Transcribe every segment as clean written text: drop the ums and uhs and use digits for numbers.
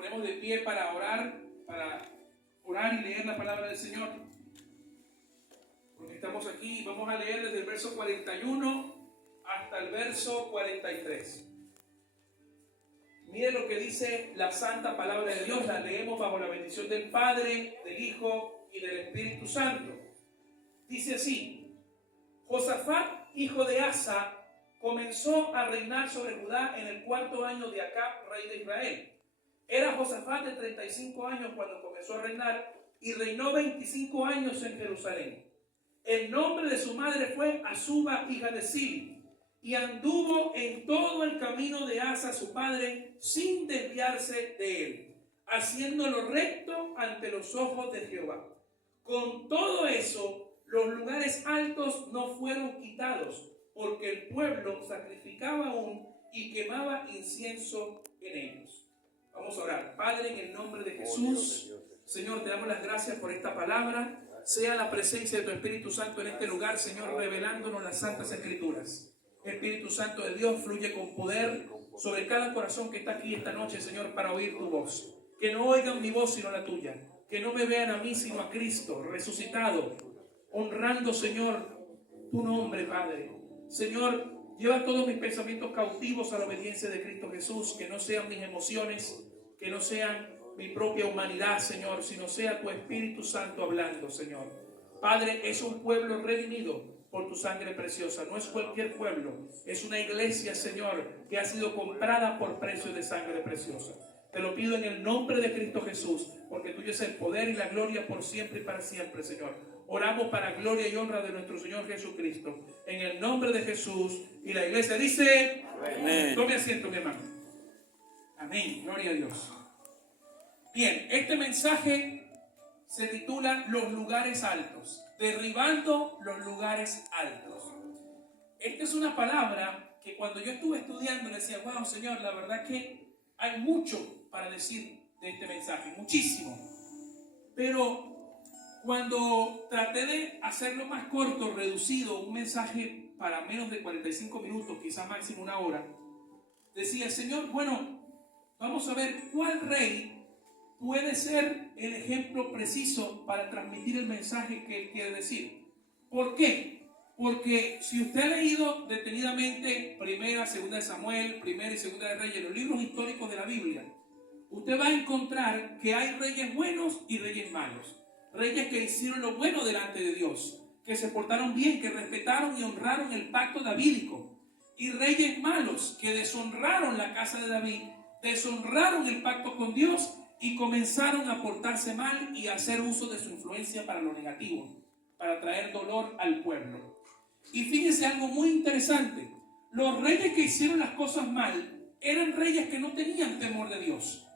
ponemos de pie para orar y leer la palabra del Señor. Porque estamos aquí y vamos a leer desde el verso 41 hasta el verso 43. Mire lo que dice la santa palabra de Dios. La leemos bajo la bendición del Padre, del Hijo y del Espíritu Santo. Dice así: Josafat, hijo de Asa, comenzó a reinar sobre Judá en el 4º año de Acab, rey de Israel. Era Josafat de 35 años cuando comenzó a reinar y reinó 25 años en Jerusalén. El nombre de su madre fue Azuba, hija de Sili, y anduvo en todo el camino de Asa su padre sin desviarse de él, haciendo lo recto ante los ojos de Jehová. Con todo eso, los lugares altos no fueron quitados, porque el pueblo sacrificaba aún y quemaba incienso en ellos. Vamos a orar. Padre, en el nombre de Jesús, Señor, te damos las gracias por esta palabra. Sea la presencia de tu Espíritu Santo en este lugar, Señor, revelándonos las santas escrituras. Espíritu Santo de Dios, fluye con poder sobre cada corazón que está aquí esta noche, Señor, para oír tu voz. Que no oigan mi voz sino la tuya. Que no me vean a mí sino a Cristo resucitado, honrando, Señor, tu nombre, Padre. Señor, lleva todos mis pensamientos cautivos a la obediencia de Cristo Jesús. Que no sean mis emociones, que no sean mi propia humanidad, Señor, sino sea tu Espíritu Santo hablando, Señor. Padre, es un pueblo redimido por tu sangre preciosa. No es cualquier pueblo, es una iglesia, Señor, que ha sido comprada por precio de sangre preciosa. Te lo pido en el nombre de Cristo Jesús, porque tuyo es el poder y la gloria por siempre y para siempre, Señor. Oramos para gloria y honra de nuestro Señor Jesucristo, en el nombre de Jesús. Y la iglesia dice: amén. Tome asiento, mi hermano. Amén, gloria a Dios. Bien, este mensaje se titula Los lugares altos, derribando los lugares altos. Esta es una palabra que cuando yo estuve estudiando decía: wow, Señor, la verdad que hay mucho para decir de este mensaje, muchísimo. Pero cuando traté de hacerlo más corto, reducido, un mensaje para menos de 45 minutos, quizás máximo una hora, decía: Señor, bueno, vamos a ver cuál rey puede ser el ejemplo preciso para transmitir el mensaje que él quiere decir. ¿Por qué? Porque si usted ha leído detenidamente Primera, Segunda de Samuel, Primera y Segunda de Reyes, los libros históricos de la Biblia, usted va a encontrar que hay reyes buenos y reyes malos. Reyes que hicieron lo bueno delante de Dios, que se portaron bien, que respetaron y honraron el pacto davídico. Y reyes malos que deshonraron la casa de David, deshonraron el pacto con Dios y comenzaron a portarse mal y a hacer uso de su influencia para lo negativo, para traer dolor al pueblo. Y fíjense algo muy interesante: los reyes que hicieron las cosas mal eran reyes que no tenían temor de Dios.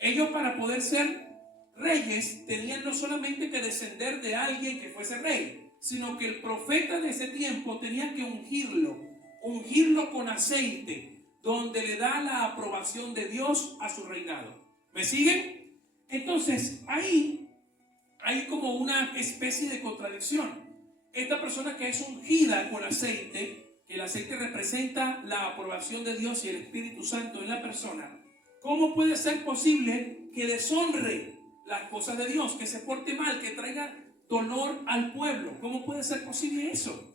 Ellos, para poder ser reyes, tenían no solamente que descender de alguien que fuese rey, sino que el profeta de ese tiempo tenía que ungirlo con aceite, donde le da la aprobación de Dios a su reinado. ¿Me siguen? Entonces, ahí hay como una especie de contradicción. Esta persona que es ungida con aceite, que el aceite representa la aprobación de Dios y el Espíritu Santo en la persona, ¿cómo puede ser posible que deshonre las cosas de Dios, que se porte mal, que traiga dolor al pueblo? ¿Cómo puede ser posible eso?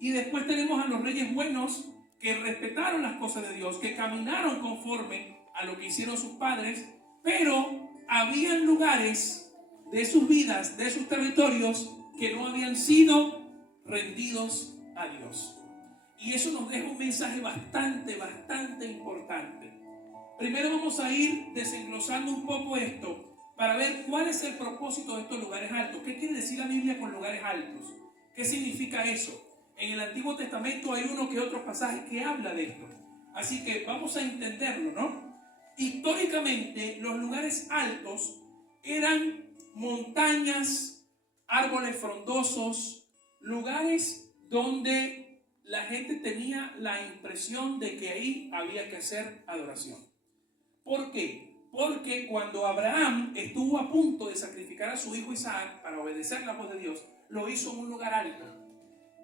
Y después tenemos a los reyes buenos que respetaron las cosas de Dios, que caminaron conforme a lo que hicieron sus padres, pero habían lugares de sus vidas, de sus territorios, que no habían sido rendidos a Dios. Y eso nos deja un mensaje bastante importante. Primero vamos a ir desenglosando un poco esto para ver cuál es el propósito de estos lugares altos. ¿Qué quiere decir la Biblia con lugares altos? ¿Qué significa eso? En el Antiguo Testamento hay uno que otro pasaje que habla de esto. Así que vamos a entenderlo, ¿no? Históricamente, los lugares altos eran montañas, árboles frondosos, lugares donde la gente tenía la impresión de que ahí había que hacer adoración. ¿Por qué? Porque cuando Abraham estuvo a punto de sacrificar a su hijo Isaac para obedecer la voz de Dios, lo hizo en un lugar alto.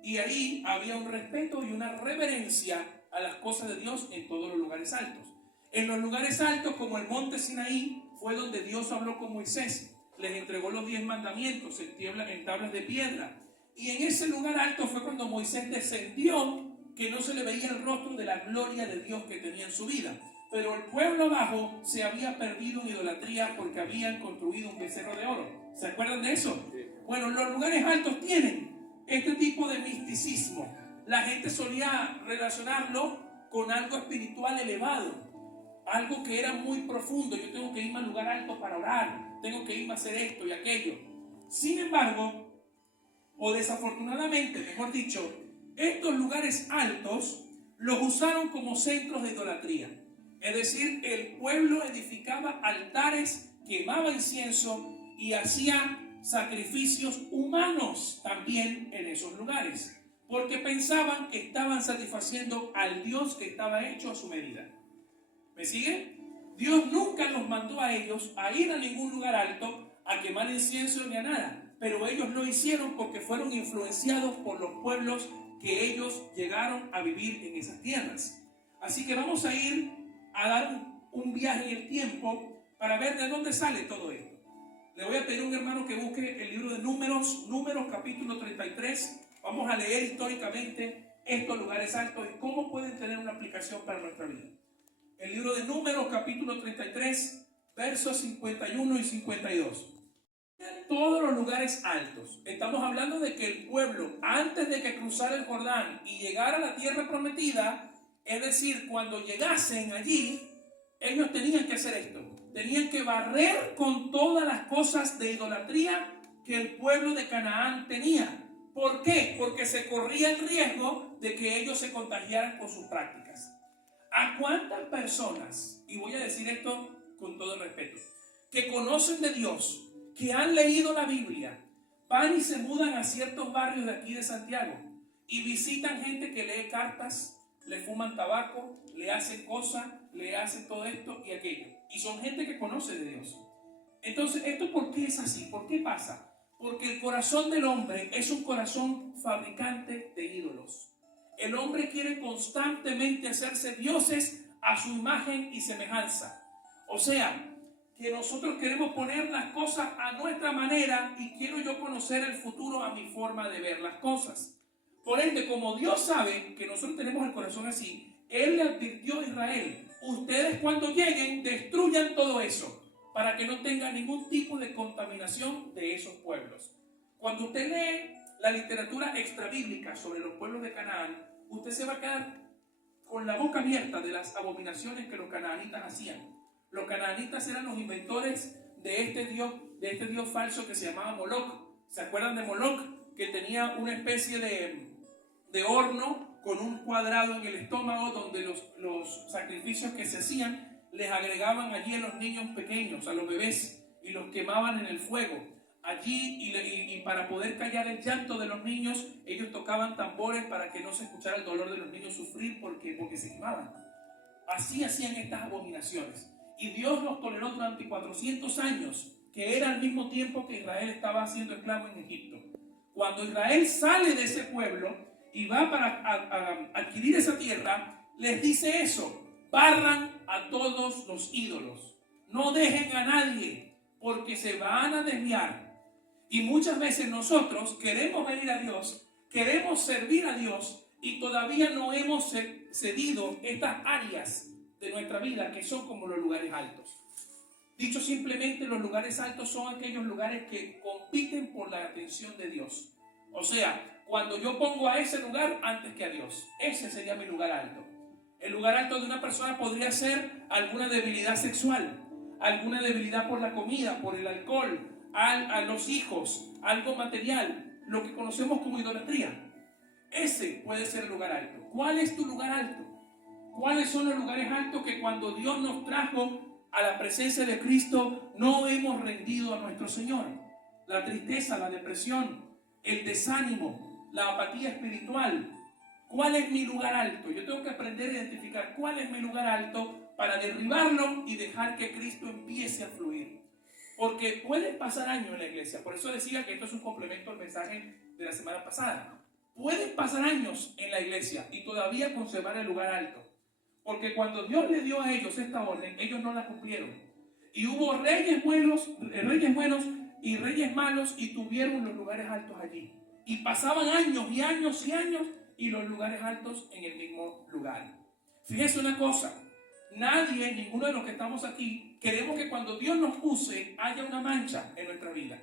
Y ahí había un respeto y una reverencia a las cosas de Dios en todos los lugares altos. En los lugares altos, como el monte Sinaí, fue donde Dios habló con Moisés. Les entregó los 10 mandamientos en tablas de piedra. Y en ese lugar alto fue cuando Moisés descendió, que no se le veía el rostro de la gloria de Dios que tenía en su vida. Pero el pueblo abajo se había perdido en idolatría porque habían construido un becerro de oro. ¿Se acuerdan de eso? Bueno, los lugares altos tienen este tipo de misticismo. La gente solía relacionarlo con algo espiritual elevado, algo que era muy profundo. Yo tengo que irme al lugar alto para orar, tengo que irme a hacer esto y aquello. Sin embargo, o desafortunadamente, mejor dicho, estos lugares altos los usaron como centros de idolatría. Es decir, el pueblo edificaba altares, quemaba incienso y hacía sacrificios humanos también en esos lugares, porque pensaban que estaban satisfaciendo al Dios que estaba hecho a su medida. ¿Me siguen? Dios nunca los mandó a ellos a ir a ningún lugar alto a quemar incienso ni a nada, pero ellos lo hicieron porque fueron influenciados por los pueblos que ellos llegaron a vivir en esas tierras. Así que vamos a ir a dar un viaje en el tiempo para ver de dónde sale todo esto. Le voy a pedir a un hermano que busque el libro de Números capítulo 33. Vamos a leer históricamente estos lugares altos y cómo pueden tener una aplicación para nuestra vida. El libro de Números capítulo 33, versos 51 y 52. Todos los lugares altos. Estamos hablando de que el pueblo, antes de que cruzara el Jordán y llegara a la tierra prometida, es decir, cuando llegasen allí, ellos tenían que hacer esto. Tenían que barrer con todas las cosas de idolatría que el pueblo de Canaán tenía. ¿Por qué? Porque se corría el riesgo de que ellos se contagiaran con sus prácticas. ¿A cuántas personas, y voy a decir esto con todo el respeto, que conocen de Dios, que han leído la Biblia, van y se mudan a ciertos barrios de aquí de Santiago y visitan gente que lee cartas, le fuman tabaco, le hacen cosas, le hacen todo esto y aquello? Y son gente que conoce de Dios. Entonces, ¿esto por qué es así? ¿Por qué pasa? Porque el corazón del hombre es un corazón fabricante de ídolos. El hombre quiere constantemente hacerse dioses a su imagen y semejanza. O sea, que nosotros queremos poner las cosas a nuestra manera y quiero yo conocer el futuro a mi forma de ver las cosas. Por ende, como Dios sabe que nosotros tenemos el corazón así, Él le advirtió a Israel: ustedes cuando lleguen destruyan todo eso para que no tengan ningún tipo de contaminación de esos pueblos. Cuando usted lee la literatura extrabíblica sobre los pueblos de Canaán, usted se va a quedar con la boca abierta de las abominaciones que los canaanitas hacían. Los canaanitas eran los inventores de este dios falso que se llamaba Moloch. ¿Se acuerdan de Moloch? Que tenía una especie de horno con un cuadrado en el estómago donde los sacrificios que se hacían les agregaban allí a los niños pequeños, a los bebés, y los quemaban en el fuego. Allí, y para poder callar el llanto de los niños, ellos tocaban tambores para que no se escuchara el dolor de los niños sufrir porque se quemaban. Así hacían estas abominaciones. Y Dios los toleró durante 400 años, que era al mismo tiempo que Israel estaba siendo esclavo en Egipto. Cuando Israel sale de ese pueblo y va para adquirir esa tierra, les dice eso: barran a todos los ídolos, no dejen a nadie, porque se van a desviar. Y muchas veces nosotros queremos venir a Dios, queremos servir a Dios y todavía no hemos cedido estas áreas de nuestra vida que son como los lugares altos. Dicho simplemente, los lugares altos son aquellos lugares que compiten por la atención de Dios. O sea, cuando yo pongo a ese lugar antes que a Dios, ese sería mi lugar alto. El lugar alto de una persona podría ser alguna debilidad sexual, alguna debilidad por la comida, por el alcohol, a los hijos, algo material, lo que conocemos como idolatría. Ese puede ser el lugar alto. ¿Cuál es tu lugar alto? ¿Cuáles son los lugares altos que cuando Dios nos trajo a la presencia de Cristo no hemos rendido a nuestro Señor? La tristeza, la depresión, el desánimo, la apatía espiritual. ¿Cuál es mi lugar alto? Yo tengo que aprender a identificar cuál es mi lugar alto para derribarlo y dejar que Cristo empiece a fluir. Porque pueden pasar años en la iglesia. Por eso decía que esto es un complemento al mensaje de la semana pasada. Pueden pasar años en la iglesia y todavía conservar el lugar alto. Porque cuando Dios le dio a ellos esta orden, ellos no la cumplieron. Y hubo reyes buenos y reyes malos, y tuvieron los lugares altos allí. Y pasaban años y años y años, y los lugares altos en el mismo lugar. Fíjense una cosa, nadie, ninguno de los que estamos aquí, queremos que cuando Dios nos use haya una mancha en nuestra vida.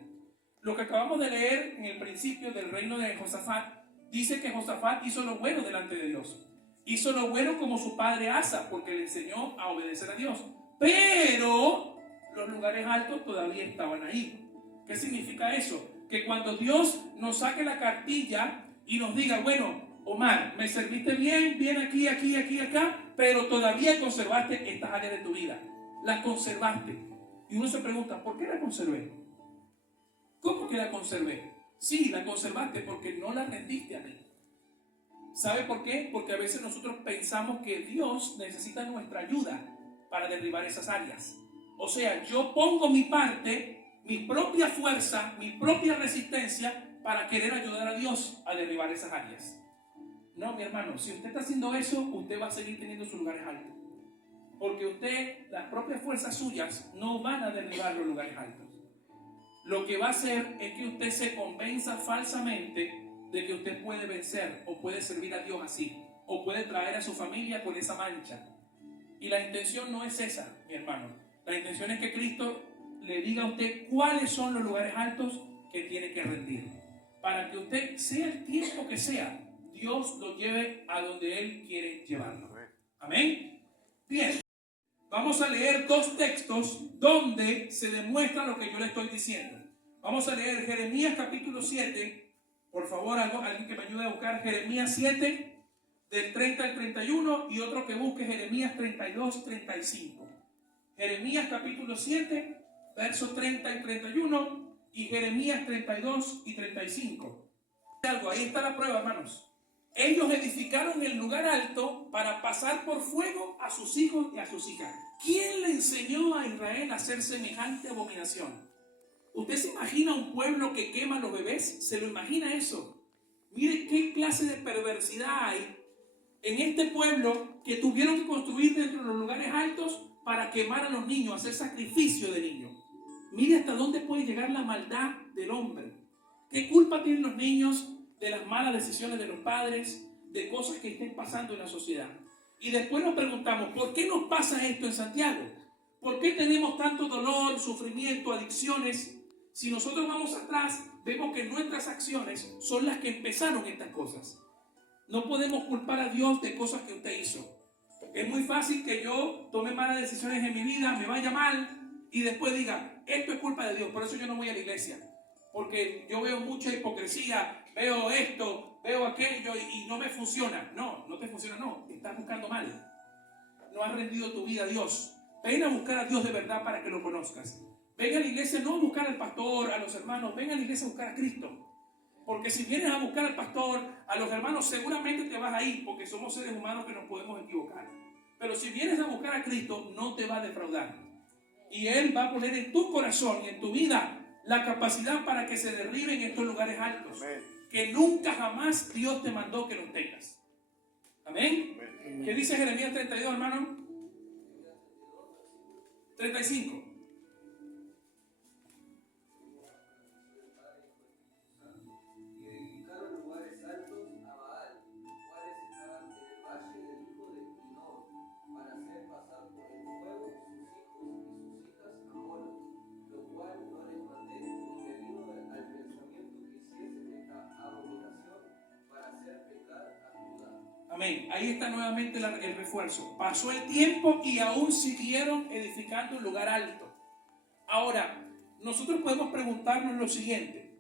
Lo que acabamos de leer en el principio del reino de Josafat, dice que Josafat hizo lo bueno delante de Dios. Hizo lo bueno como su padre Asa, porque le enseñó a obedecer a Dios. Pero los lugares altos todavía estaban ahí. ¿Qué significa eso? Que cuando Dios nos saque la cartilla y nos diga, bueno, Omar, me serviste bien aquí, acá, pero todavía conservaste estas áreas de tu vida. Las conservaste. Y uno se pregunta, ¿por qué la conservé? ¿Cómo que la conservé? Sí, la conservaste porque no la rendiste a mí. ¿Sabe por qué? Porque a veces nosotros pensamos que Dios necesita nuestra ayuda para derribar esas áreas. O sea, yo pongo mi parte, mi propia fuerza, mi propia resistencia para querer ayudar a Dios a derribar esas áreas. No, mi hermano, si usted está haciendo eso, usted va a seguir teniendo sus lugares altos. Porque usted, las propias fuerzas suyas, no van a derribar los lugares altos. Lo que va a hacer es que usted se convenza falsamente de que usted puede vencer o puede servir a Dios así, o puede traer a su familia con esa mancha. Y la intención no es esa, mi hermano. La intención es que Cristo le diga a usted cuáles son los lugares altos que tiene que rendir, para que usted, sea el tiempo que sea, Dios lo lleve a donde Él quiere llevarlo. Amén. Bien, vamos a leer dos textos donde se demuestra lo que yo le estoy diciendo. Vamos a leer Jeremías capítulo 7. Por favor, alguien que me ayude a buscar Jeremías 7, del 30 al 31, y otro que busque Jeremías 32, 35. Jeremías capítulo 7, versos 30 y 31, y Jeremías 32 y 35. Ahí está la prueba, hermanos. Ellos edificaron el lugar alto para pasar por fuego a sus hijos y a sus hijas. ¿Quién le enseñó a Israel a hacer semejante abominación? ¿Usted se imagina un pueblo que quema a los bebés? ¿Se lo imagina eso? Mire qué clase de perversidad hay en este pueblo, que tuvieron que construir dentro de los lugares altos para quemar a los niños, hacer sacrificio de niños. Mire hasta dónde puede llegar la maldad del hombre. ¿Qué culpa tienen los niños de las malas decisiones de los padres, de cosas que estén pasando en la sociedad? Y después nos preguntamos, ¿por qué nos pasa esto en Santiago? ¿Por qué tenemos tanto dolor, sufrimiento, adicciones? Si nosotros vamos atrás, vemos que nuestras acciones son las que empezaron estas cosas. No podemos culpar a Dios de cosas que usted hizo. Es muy fácil que yo tome malas decisiones en mi vida, me vaya mal, y después diga, esto es culpa de Dios, por eso yo no voy a la iglesia. Porque yo veo mucha hipocresía, veo esto, veo aquello, y no me funciona. No, no te funciona, no, estás buscando mal. No has rendido tu vida a Dios. Ven a buscar a Dios de verdad para que lo conozcas. Ven a la iglesia no a buscar al pastor, a los hermanos, ven a la iglesia a buscar a Cristo. Porque si vienes a buscar al pastor, a los hermanos, seguramente te vas a ir, porque somos seres humanos que nos podemos equivocar. Pero si vienes a buscar a Cristo, no te va a defraudar. Y Él va a poner en tu corazón y en tu vida la capacidad para que se derriben estos lugares altos. Amén. Que nunca jamás Dios te mandó que los tengas. Amén. Amén. ¿Qué dice Jeremías 32, hermano? 35. Amén. Ahí está nuevamente el refuerzo. Pasó el tiempo y aún siguieron edificando un lugar alto. Ahora, nosotros podemos preguntarnos lo siguiente.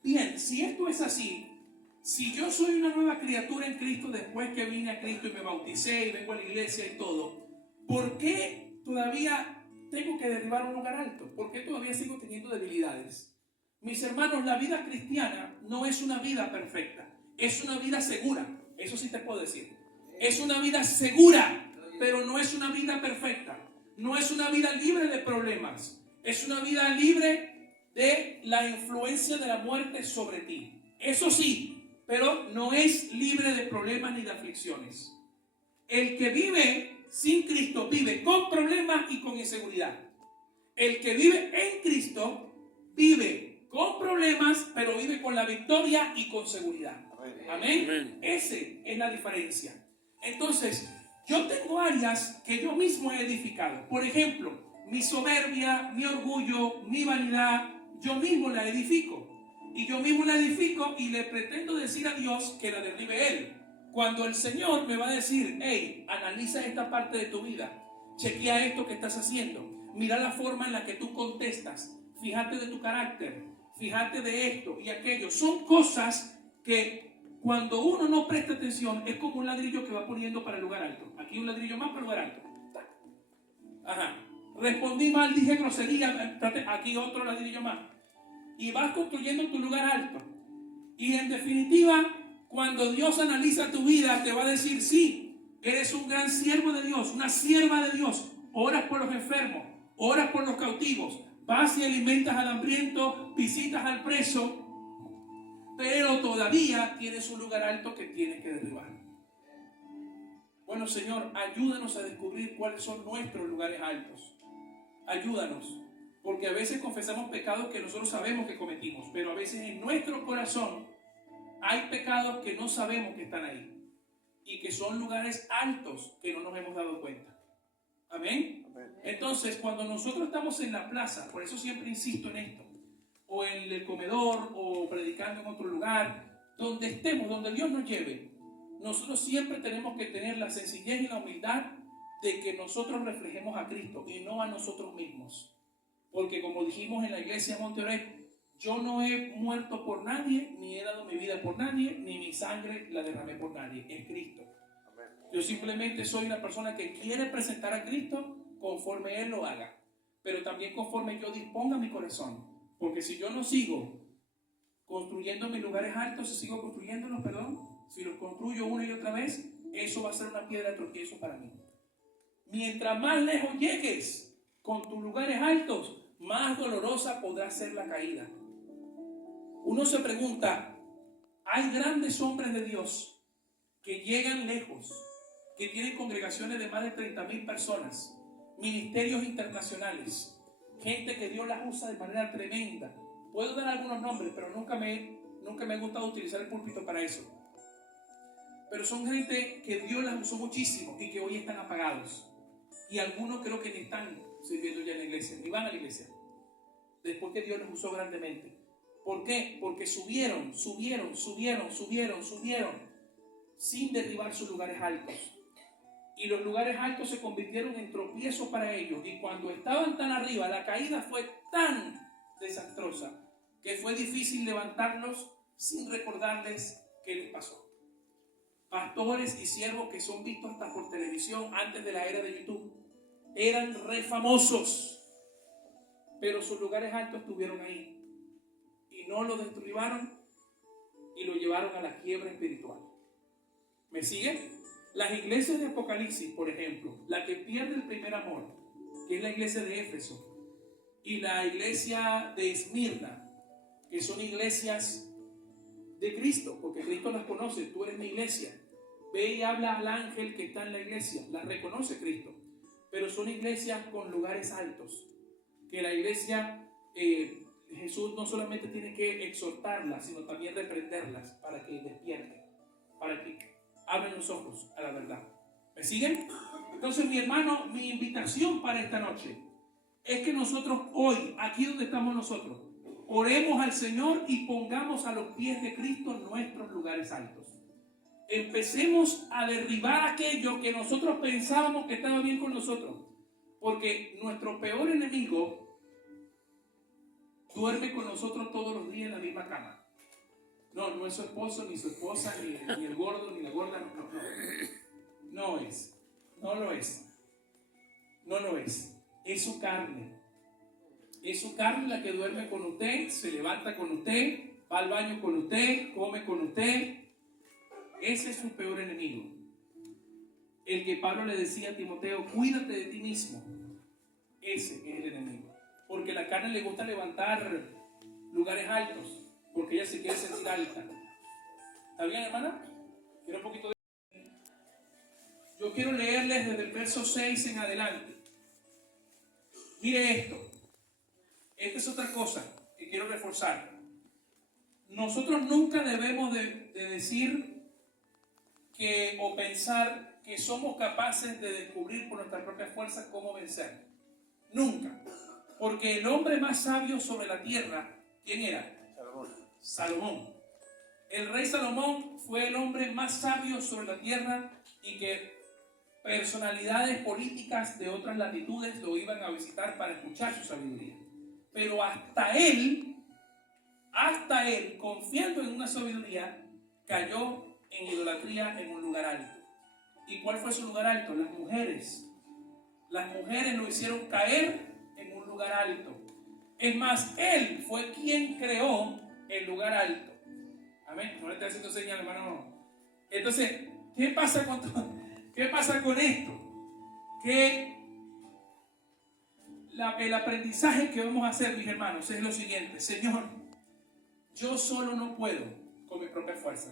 Bien, si esto es así, si yo soy una nueva criatura en Cristo después que vine a Cristo y me bauticé y vengo a la iglesia y todo, ¿por qué todavía tengo que derribar un lugar alto? ¿Por qué todavía sigo teniendo debilidades? Mis hermanos, la vida cristiana no es una vida perfecta, es una vida segura. Eso sí te puedo decir. Es una vida segura, pero no es una vida perfecta. No es una vida libre de problemas. Es una vida libre de la influencia de la muerte sobre ti. Eso sí, pero no es libre de problemas ni de aflicciones. El que vive sin Cristo vive con problemas y con inseguridad. El que vive en Cristo vive con problemas, pero vive con la victoria y con seguridad. Amén. Amén. Esa es la diferencia. Entonces, yo tengo áreas que yo mismo he edificado. Por ejemplo, mi soberbia, mi orgullo, mi vanidad, yo mismo la edifico. Y yo mismo la edifico y le pretendo decir a Dios que la derribe Él. Cuando el Señor me va a decir, hey, analiza esta parte de tu vida, chequea esto que estás haciendo, mira la forma en la que tú contestas, fíjate de tu carácter, fíjate de esto y aquello. Son cosas que cuando uno no presta atención es como un ladrillo que va poniendo para el lugar alto. Aquí un ladrillo más para el lugar alto. Ajá. Respondí mal, dije grosería, aquí otro ladrillo más. Y vas construyendo tu lugar alto. Y en definitiva, cuando Dios analiza tu vida, te va a decir, sí, eres un gran siervo de Dios, una sierva de Dios. Oras por los enfermos, oras por los cautivos, vas y alimentas al hambriento, visitas al preso, pero todavía tienes un lugar alto que tienes que derribar. Bueno, Señor, ayúdanos a descubrir cuáles son nuestros lugares altos. Ayúdanos, porque a veces confesamos pecados que nosotros sabemos que cometimos, pero a veces en nuestro corazón hay pecados que no sabemos que están ahí y que son lugares altos que no nos hemos dado cuenta. Amén. Entonces, cuando nosotros estamos en la plaza, por eso siempre insisto en esto, o en el comedor, o predicando en otro lugar, donde estemos, donde Dios nos lleve, nosotros siempre tenemos que tener la sencillez y la humildad de que nosotros reflejemos a Cristo y no a nosotros mismos. Porque como dijimos en la iglesia de Monterrey, yo no he muerto por nadie, ni he dado mi vida por nadie, ni mi sangre la derramé por nadie. Es Cristo. Yo simplemente soy una persona que quiere presentar a Cristo conforme Él lo haga, pero también conforme yo disponga mi corazón. Porque si yo no sigo construyendo mis lugares altos, si sigo construyéndolos, si los construyo una y otra vez, eso va a ser una piedra de tropiezo para mí. Mientras más lejos llegues con tus lugares altos, más dolorosa podrá ser la caída. Uno se pregunta, hay grandes hombres de Dios que llegan lejos, que tienen congregaciones de más de 30,000 personas, ministerios internacionales, gente que Dios las usa de manera tremenda. Puedo dar algunos nombres, pero nunca me ha gustado utilizar el púlpito para eso. Pero son gente que Dios las usó muchísimo y que hoy están apagados. Y algunos creo que ni están sirviendo ya en la iglesia, ni van a la iglesia, después que Dios los usó grandemente. ¿Por qué? Porque subieron, sin derribar sus lugares altos. Y los lugares altos se convirtieron en tropiezos para ellos. Y cuando estaban tan arriba, la caída fue tan desastrosa que fue difícil levantarlos sin recordarles qué les pasó. Pastores y siervos que son vistos hasta por televisión antes de la era de YouTube eran re famosos, pero sus lugares altos estuvieron ahí y no lo derribaron y lo llevaron a la quiebra espiritual. ¿Me siguen? Las iglesias de Apocalipsis, por ejemplo, la que pierde el primer amor, que es la iglesia de Éfeso, y la iglesia de Esmirna, que son iglesias de Cristo, porque Cristo las conoce. Tú eres mi iglesia. Ve y habla al ángel que está en la iglesia, las reconoce Cristo, pero son iglesias con lugares altos, que la iglesia, Jesús no solamente tiene que exhortarlas, sino también reprenderlas para que despierten, para que abren los ojos a la verdad. ¿Me siguen? Entonces, mi hermano, mi invitación para esta noche es que nosotros hoy, aquí donde estamos nosotros, oremos al Señor y pongamos a los pies de Cristo nuestros lugares altos. Empecemos a derribar aquello que nosotros pensábamos que estaba bien con nosotros, porque nuestro peor enemigo duerme con nosotros todos los días en la misma cama. No es su esposo, ni su esposa, ni el gordo, ni la gorda, no lo es. Es su carne. Es su carne la que duerme con usted, se levanta con usted, va al baño con usted, come con usted. Ese es su peor enemigo. El que Pablo le decía a Timoteo, cuídate de ti mismo. Ese es el enemigo. Porque la carne le gusta levantar lugares altos, porque ella se quiere sentir alta. ¿Está bien, hermana? ¿Quiere un poquito de...? Yo quiero leerles desde el verso 6 en adelante. Mire esto. Esta es otra cosa que quiero reforzar. Nosotros nunca debemos de decir que o pensar que somos capaces de descubrir por nuestra propia fuerza cómo vencer. Nunca. Porque el hombre más sabio sobre la tierra, ¿quién era? Salomón. El rey Salomón fue el hombre más sabio sobre la tierra y que personalidades políticas de otras latitudes lo iban a visitar para escuchar su sabiduría. Pero hasta él, confiando en una sabiduría, cayó en idolatría en un lugar alto. ¿Y cuál fue su lugar alto? Las mujeres. Las mujeres lo hicieron caer en un lugar alto. Es más, él fue quien creó el lugar alto. Amén. No le estoy haciendo señal, hermano. Entonces, ¿qué pasa con esto? Que el aprendizaje que vamos a hacer, mis hermanos, es lo siguiente. Señor, yo solo no puedo con mi propia fuerza.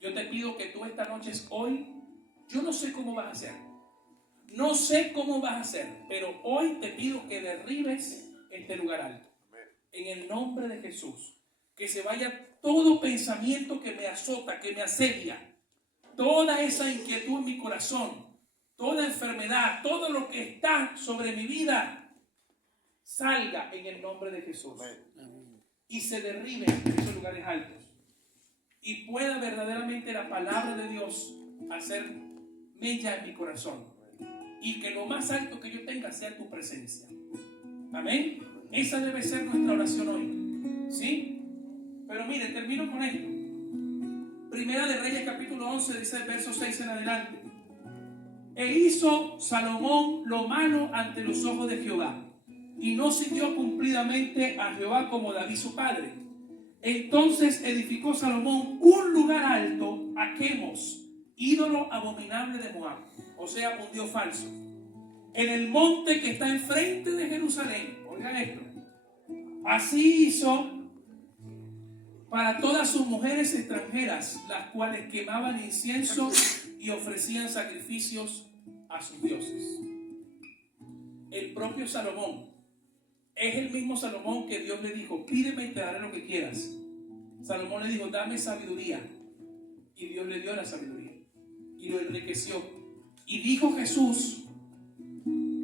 Yo te pido que tú esta noche, hoy, yo no sé cómo vas a hacer. No sé cómo vas a hacer, pero hoy te pido que derribes este lugar alto. En el nombre de Jesús. Que se vaya todo pensamiento que me azota, que me asedia. Toda esa inquietud en mi corazón. Toda enfermedad, todo lo que está sobre mi vida, salga en el nombre de Jesús. Y se derribe en esos lugares altos. Y pueda verdaderamente la palabra de Dios hacer mella en mi corazón. Y que lo más alto que yo tenga sea tu presencia. Amén. Esa debe ser nuestra oración hoy. ¿Sí? Pero mire, termino con esto. Primera de Reyes capítulo 11 dice el verso 6 en adelante. E hizo Salomón lo malo ante los ojos de Jehová, y no siguió cumplidamente a Jehová como David su padre. Entonces edificó Salomón un lugar alto a Quemos, ídolo abominable de Moab, o sea, un dios falso, en el monte que está enfrente de Jerusalén. Oigan esto. Así hizo para todas sus mujeres extranjeras, las cuales quemaban incienso y ofrecían sacrificios a sus dioses. El propio Salomón es el mismo Salomón que Dios le dijo: pídeme y te daré lo que quieras. Salomón le dijo: dame sabiduría, y Dios le dio la sabiduría y lo enriqueció. Y dijo Jesús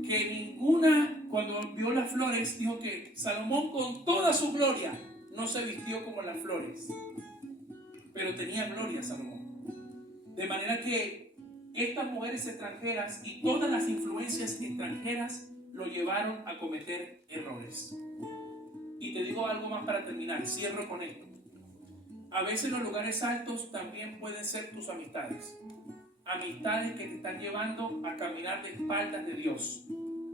que cuando vio las flores, dijo que Salomón con toda su gloria no se vistió como las flores, pero tenía gloria Salomón. De manera que estas mujeres extranjeras y todas las influencias extranjeras lo llevaron a cometer errores. Y te digo algo más para terminar, cierro con esto. A veces los lugares altos también pueden ser tus amistades. Amistades que te están llevando a caminar de espaldas de Dios.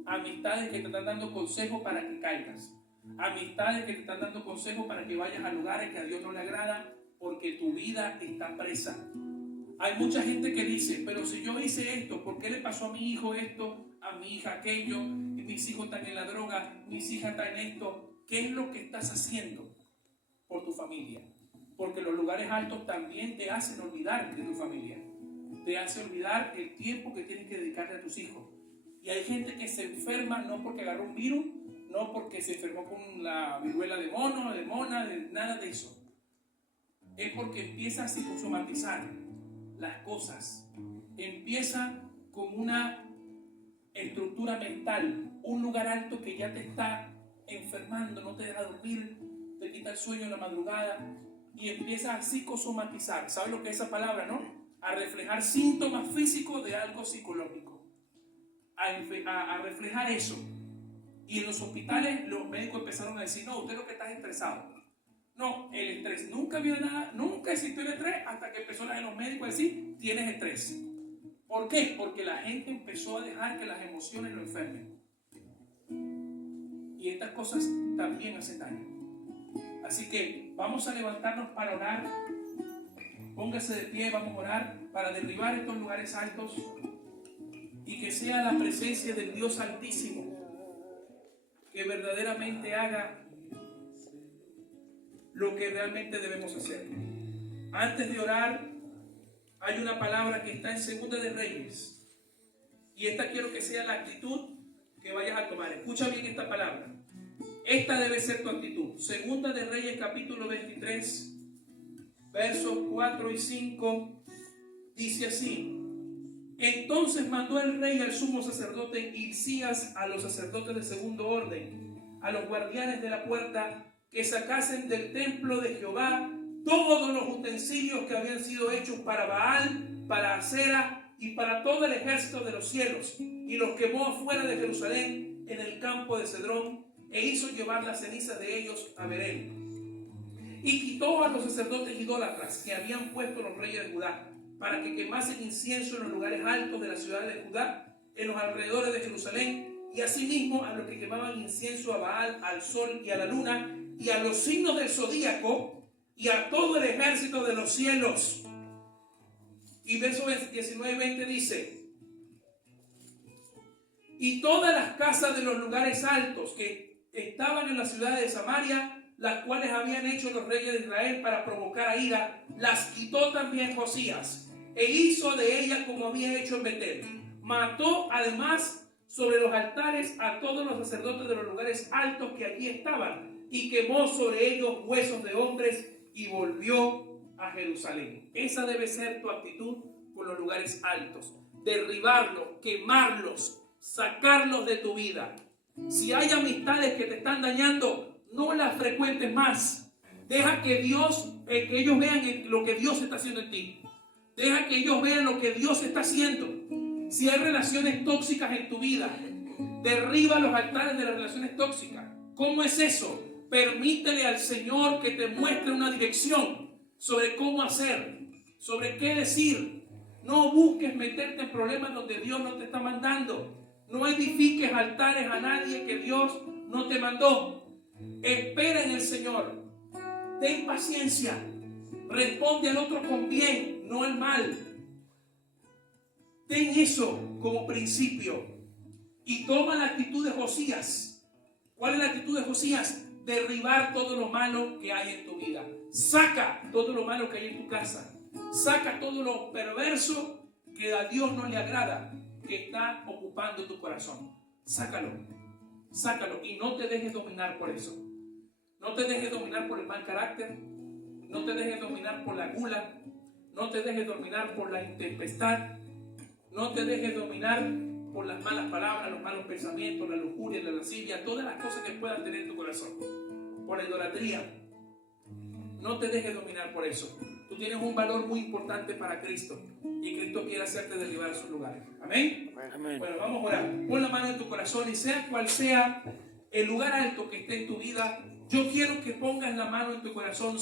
Amistades que te están dando consejos para que caigas. Amistades que te están dando consejos para que vayas a lugares que a Dios no le agrada, porque tu vida está presa. Hay mucha gente que dice: pero si yo hice esto, ¿por qué le pasó a mi hijo esto, a mi hija aquello, y mis hijos están en la droga, mis hijas están en esto? ¿Qué es lo que estás haciendo por tu familia? Porque los lugares altos también te hacen olvidar de tu familia, te hace olvidar el tiempo que tienes que dedicarle a tus hijos. Y hay gente que se enferma no porque agarró un virus, no porque se enfermó con la viruela de mono, de mona, de nada de eso. Es porque empieza a psicosomatizar las cosas. Empieza con una estructura mental, un lugar alto que ya te está enfermando, no te deja dormir, te quita el sueño en la madrugada y empieza a psicosomatizar. ¿Sabes lo que es esa palabra, no? A reflejar síntomas físicos de algo psicológico. A reflejar eso. Y en los hospitales los médicos empezaron a decir: no, usted lo que está es estresado. No, el estrés, nunca había nada, nunca existió el estrés hasta que empezaron los médicos a decir: tienes estrés. ¿Por qué? Porque la gente empezó a dejar que las emociones lo enfermen. Y estas cosas también hacen daño. Así que vamos a levantarnos para orar. Póngase de pie, vamos a orar para derribar estos lugares altos y que sea la presencia del Dios Altísimo que verdaderamente haga lo que realmente debemos hacer. Antes de orar, hay una palabra que está en Segunda de Reyes, Y esta quiero que sea la actitud que vayas a tomar. Escucha bien esta palabra. Esta debe ser tu actitud. Segunda de Reyes capítulo 23, versos 4 y 5, dice así. Entonces mandó el rey al sumo sacerdote Hilcías, a los sacerdotes de segundo orden, a los guardianes de la puerta, que sacasen del templo de Jehová todos los utensilios que habían sido hechos para Baal, para Acera y para todo el ejército de los cielos, y los quemó afuera de Jerusalén en el campo de Cedrón, e hizo llevar las cenizas de ellos a Belén. Y quitó a los sacerdotes idólatras que habían puesto los reyes de Judá, para que quemasen incienso en los lugares altos de la ciudad de Judá, en los alrededores de Jerusalén, y asimismo a los que quemaban incienso a Baal, al sol y a la luna, y a los signos del zodíaco, y a todo el ejército de los cielos. Y verso 19 y 20 dice: y todas las casas de los lugares altos que estaban en la ciudad de Samaria, las cuales habían hecho los reyes de Israel para provocar a ira, las quitó también Josías, e hizo de ellas como había hecho en Betel. Mató además sobre los altares a todos los sacerdotes de los lugares altos que allí estaban, y quemó sobre ellos huesos de hombres, y volvió a Jerusalén. Esa debe ser tu actitud con los lugares altos: derribarlos, quemarlos, sacarlos de tu vida. Si hay amistades que te están dañando, no las frecuentes más. Deja que que ellos vean lo que Dios está haciendo en ti. Deja que ellos vean lo que Dios está haciendo. Si hay relaciones tóxicas en tu vida, derriba los altares de las relaciones tóxicas. ¿Cómo es eso? Permítele al Señor que te muestre una dirección sobre cómo hacer, sobre qué decir. No busques meterte en problemas donde Dios no te está mandando. No edifiques altares a nadie que Dios no te mandó. Espera en el Señor. Ten paciencia. Responde al otro con bien, no al mal. Ten eso como principio. Y toma la actitud de Josías. ¿Cuál es la actitud de Josías? Derribar todo lo malo que hay en tu vida. Saca todo lo malo que hay en tu casa. Saca todo lo perverso que a Dios no le agrada, que está ocupando tu corazón. Sácalo. Sácalo y no te dejes dominar por eso. No te dejes dominar por el mal carácter. No te dejes dominar por la gula. No te dejes dominar por la intempestad. No te dejes dominar por las malas palabras, los malos pensamientos, la lujuria, la lascivia, todas las cosas que puedas tener en tu corazón. Por la idolatría. No te dejes dominar por eso. Tú tienes un valor muy importante para Cristo y Cristo quiere hacerte derribar a sus lugares. ¿Amén? Amén. Bueno, vamos a orar. Pon la mano en tu corazón y sea cual sea el lugar alto que esté en tu vida, yo quiero que pongas la mano en tu corazón.